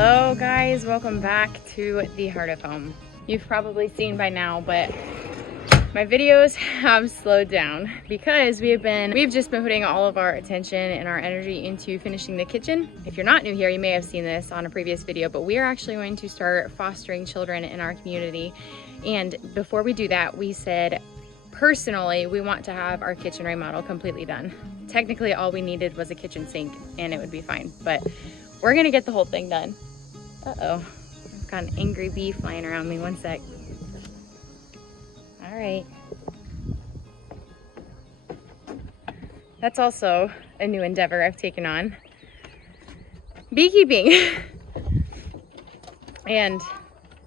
Hello guys, welcome back to the heart of home. You've probably seen by now, but my videos have slowed down because we've just been putting all of our attention and our energy into finishing the kitchen. If you're not new here, you may have seen this on a previous video, but we are actually going to start fostering children in our community. And before we do that, we said personally we want to have our kitchen remodel completely done. Technically all we needed was a kitchen sink and it would be fine, but we're gonna get the whole thing done. Uh-oh, I've got an angry bee flying around me. One sec. All right. That's also a new endeavor I've taken on. Beekeeping. And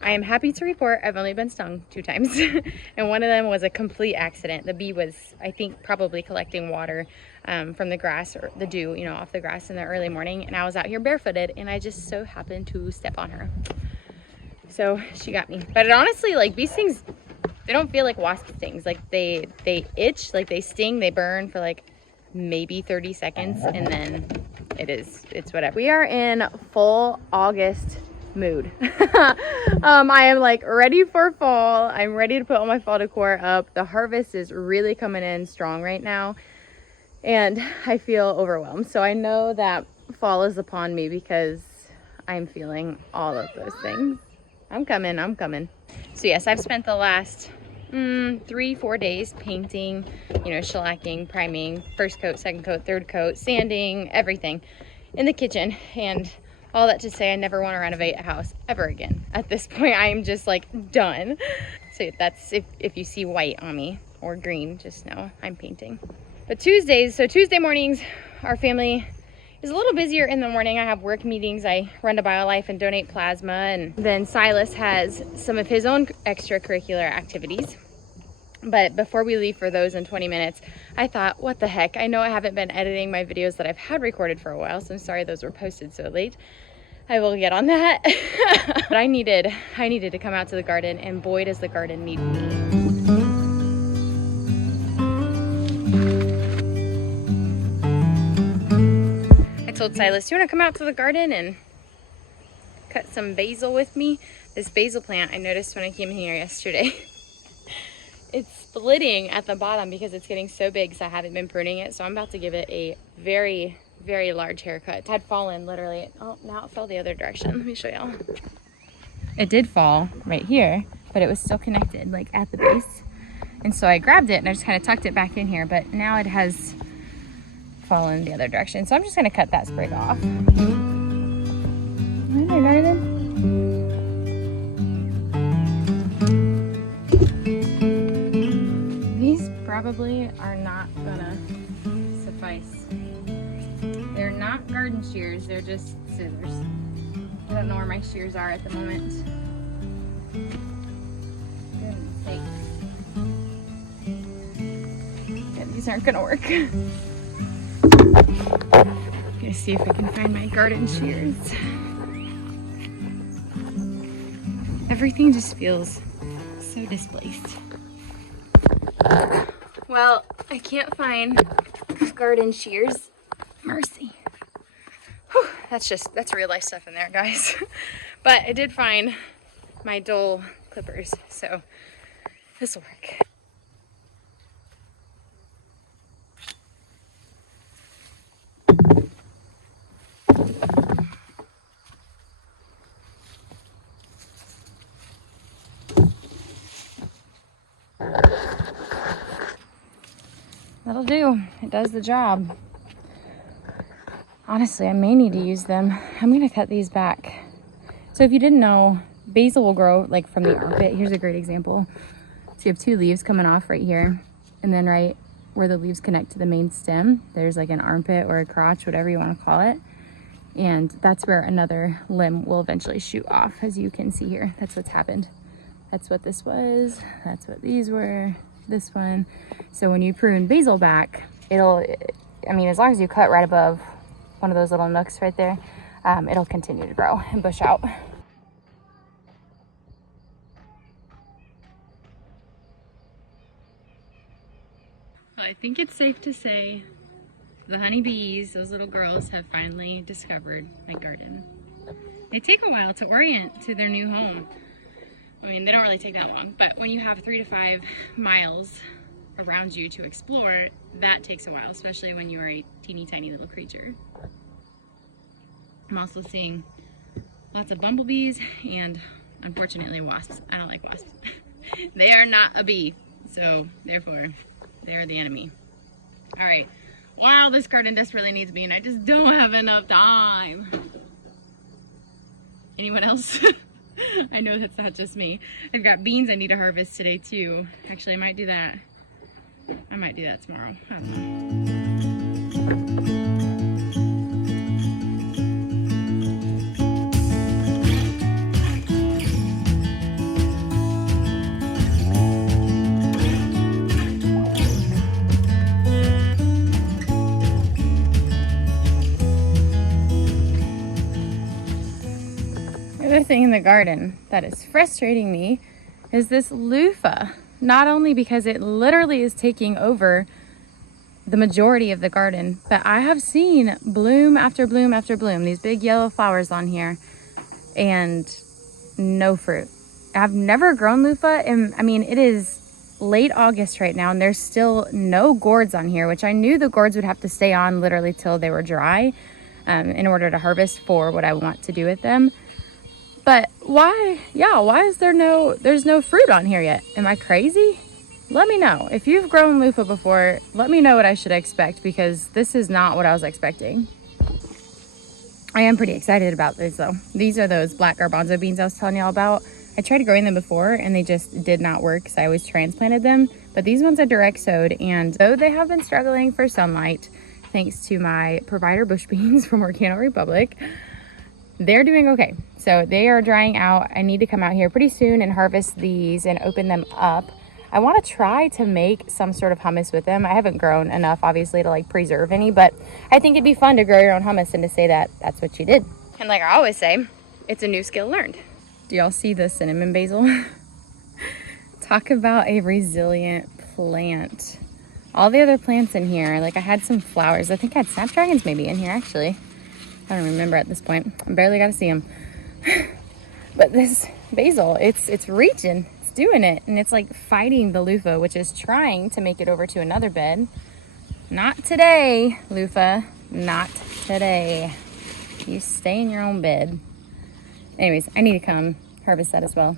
I am happy to report I've only been stung 2 times. And one of them was a complete accident. The bee was, I think, probably collecting water from the grass, or the dew, you know, off the grass in the early morning. And I was out here barefooted and I just so happened to step on her. So she got me. But it honestly, like, bee stings, they don't feel like wasp stings. Like they itch, like they sting, they burn for like maybe 30 seconds and then it's whatever. We are in full August mood. I am like ready for fall. I'm ready to put all my fall decor up. The harvest is really coming in strong right now and I feel overwhelmed. So I know that fall is upon me because I'm feeling all of those things. I'm coming. So yes, I've spent the last 3-4 days painting, you know, shellacking, priming, first coat, second coat, third coat, sanding, everything in the kitchen. And all that to say, I never want to renovate a house ever again. At this point, I am just like done. So that's, if you see white on me or green, just know I'm painting. But Tuesday mornings, our family is a little busier in the morning. I have work meetings. I run to BioLife and donate plasma. And then Silas has some of his own extracurricular activities. But before we leave for those in 20 minutes, I thought, what the heck? I know I haven't been editing my videos that I've had recorded for a while, so I'm sorry those were posted so late. I will get on that. But I needed to come out to the garden, and boy does the garden need me. I told Silas, you want to come out to the garden and cut some basil with me? This basil plant I noticed when I came here yesterday. It's splitting at the bottom because it's getting so big, so I haven't been pruning it. So I'm about to give it a very, very large haircut. It had fallen literally. Oh, now it fell the other direction. Let me show y'all. It did fall right here, but it was still connected, like at the base. And so I grabbed it and I just kind of tucked it back in here, but now it has fallen the other direction. So I'm just gonna cut that sprig off. Hi there, darling. Probably are not gonna suffice. They're not garden shears, they're just scissors. I don't know where my shears are at the moment. Goodness sakes. Yeah, these aren't gonna work. I'm gonna see if I can find my garden shears. Everything just feels so displaced. Well, I can't find garden shears. Mercy. Whew, that's real life stuff in there, guys. But I did find my dull clippers, so this will work. That'll do. It does the job. Honestly, I may need to use them. I'm gonna cut these back. So if you didn't know, basil will grow like from the armpit. Here's a great example. So you have 2 leaves coming off right here, and then right where the leaves connect to the main stem, there's like an armpit or a crotch, whatever you want to call it. And that's where another limb will eventually shoot off, as you can see here. That's what's happened. That's what this was. That's what these were. This one. So when you prune basil back, I mean, as long as you cut right above one of those little nooks right there, it'll continue to grow and bush out. Well, I think it's safe to say the honeybees, those little girls, have finally discovered my garden. They take a while to orient to their new home. I mean, they don't really take that long, but when you have 3 to 5 miles around you to explore, that takes a while, especially when you're a teeny tiny little creature. I'm also seeing lots of bumblebees and unfortunately wasps. I don't like wasps. They are not a bee, so therefore they are the enemy. All right, wow, this garden desperately needs me and I just don't have enough time. Anyone else? I know that's not just me. I've got beans I need to harvest today too. Actually, I might do that. I might do that tomorrow. I don't know. Another thing in the garden that is frustrating me is this loofah. Not only because it literally is taking over the majority of the garden, but I have seen bloom after bloom after bloom, these big yellow flowers on here, and no fruit. I've never grown loofah, and I mean, it is late August right now, and there's still no gourds on here, which I knew the gourds would have to stay on literally till they were dry in order to harvest for what I want to do with them. But why is there's no fruit on here yet? Am I crazy? Let me know. If you've grown loofah before, let me know what I should expect, because this is not what I was expecting. I am pretty excited about these though. These are those black garbanzo beans I was telling y'all about. I tried growing them before and they just did not work, because I always transplanted them. But these ones are direct sowed, and though they have been struggling for sunlight, thanks to my provider bush beans from Organic Republic, they're doing okay. So they are drying out. I need to come out here pretty soon and harvest these and open them up. I want to try to make some sort of hummus with them. I haven't grown enough, obviously, to like preserve any, but I think it'd be fun to grow your own hummus and to say that that's what you did. And like I always say, it's a new skill learned. Do y'all see the cinnamon basil? Talk about a resilient plant. All the other plants in here, like I had some flowers. I think I had snapdragons maybe in here actually. I don't remember at this point. I barely got to see them. But this basil, it's reaching, it's doing it, and it's like fighting the loofah, which is trying to make it over to another bed. Not today, loofah, not today. You stay in your own bed. Anyways, I need to come harvest that as well.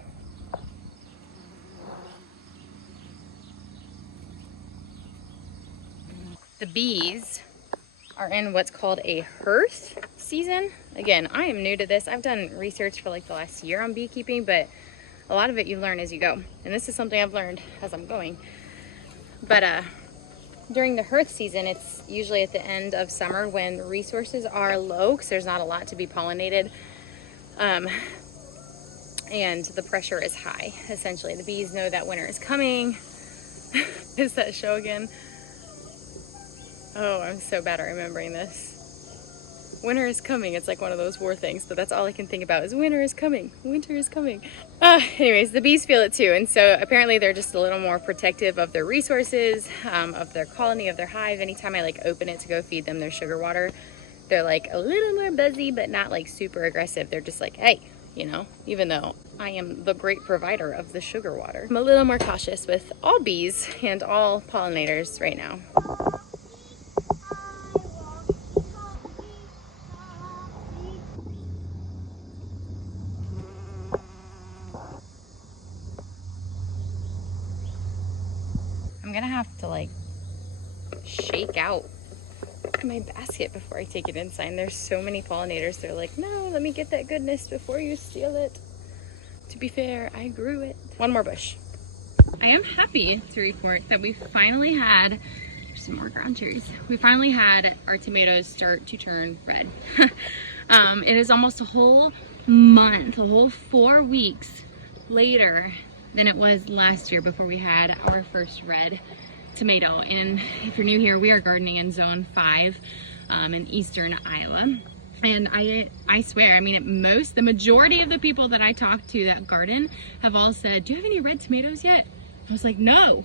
The bees are in what's called a hearth season. Again, I am new to this. I've done research for like the last year on beekeeping, but a lot of it you learn as you go. And this is something I've learned as I'm going. But during the hearth season, it's usually at the end of summer when resources are low because there's not a lot to be pollinated. And the pressure is high, essentially. The bees know that winter is coming. Is that show again? Oh, I'm so bad at remembering this. Winter is coming. It's like one of those war things, but that's all I can think about is winter is coming. Winter is coming. Anyways, the bees feel it too. And so apparently they're just a little more protective of their resources, of their colony, of their hive. Anytime I like open it to go feed them their sugar water, they're like a little more buzzy, but not like super aggressive. They're just like, hey, you know, even though I am the great provider of the sugar water. I'm a little more cautious with all bees and all pollinators right now. I'm gonna have to like shake out my basket before I take it inside. And there's so many pollinators. They're like, no, let me get that goodness before you steal it. To be fair, I grew it. One more bush. I am happy to report that we finally had, there's some more ground cherries. We finally had our tomatoes start to turn red. It is almost a whole month, a whole 4 weeks later than it was last year before we had our first red tomato. And if you're new here, we are gardening in zone 5 in eastern Iowa. And I swear, I mean, the majority of the people that I talked to that garden have all said, do you have any red tomatoes yet? I was like, no,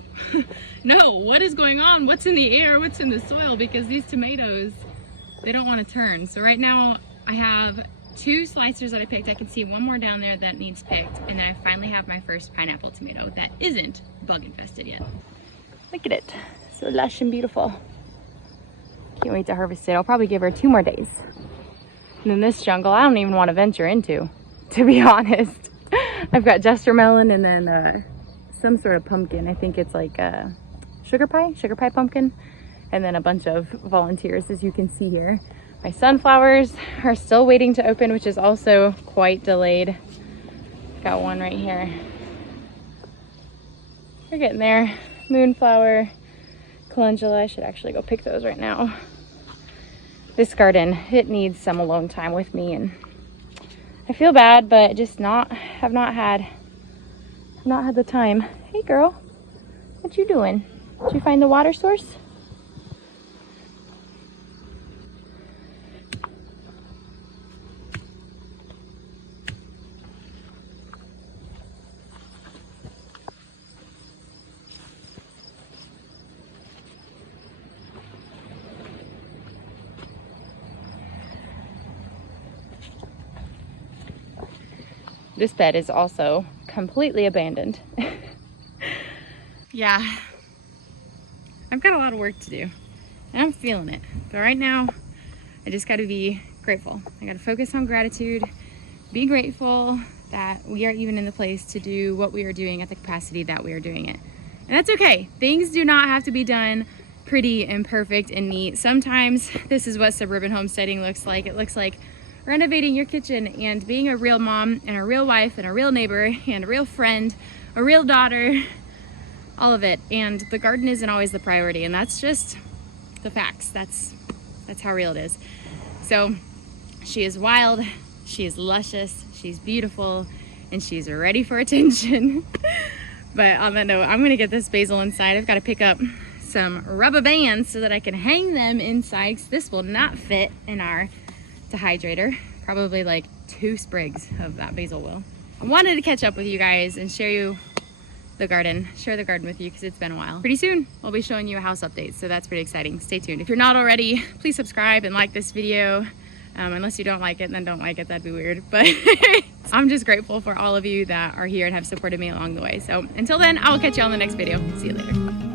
no, what is going on? What's in the air? What's in the soil? Because these tomatoes, they don't want to turn. So right now I have 2 slicers that I picked. I can see one more down there that needs picked, and then I finally have my first pineapple tomato that isn't bug infested yet. Look at it, so lush and beautiful. Can't wait to harvest it. I'll probably give her 2 more days. And then this jungle, I don't even want to venture into, to be honest. I've got jester melon and then some sort of pumpkin. I think it's like a sugar pie pumpkin. And then a bunch of volunteers, as you can see here. My sunflowers are still waiting to open, which is also quite delayed. Got one right here. We're getting there. Moonflower, calendula. I should actually go pick those right now. This garden, it needs some alone time with me, and I feel bad, but just have not had the time. Hey girl, what you doing? Did you find the water source? This bed is also completely abandoned. Yeah, I've got a lot of work to do and I'm feeling it. But right now, I just gotta be grateful. I gotta focus on gratitude, be grateful that we are even in the place to do what we are doing at the capacity that we are doing it. And that's okay. Things do not have to be done pretty and perfect and neat. Sometimes this is what suburban homesteading looks like. It looks like renovating your kitchen and being a real mom and a real wife and a real neighbor and a real friend, a real daughter, all of it. And the garden isn't always the priority, and that's just the facts. That's how real it is. So she is wild, she is luscious, she's beautiful, and she's ready for attention. But on that note, I'm gonna get this basil inside. I've got to pick up some rubber bands so that I can hang them inside, because this will not fit in our dehydrator. Probably like 2 sprigs of that basil will. I wanted to catch up with you guys and share the garden with you, because it's been a while. Pretty soon I'll be showing you a house update, so that's pretty exciting. Stay tuned. If you're not already, please subscribe and like this video. Unless you don't like it, then don't like it, that'd be weird. But I'm just grateful for all of you that are here and have supported me along the way. So until then, I will catch you on the next video. See you later.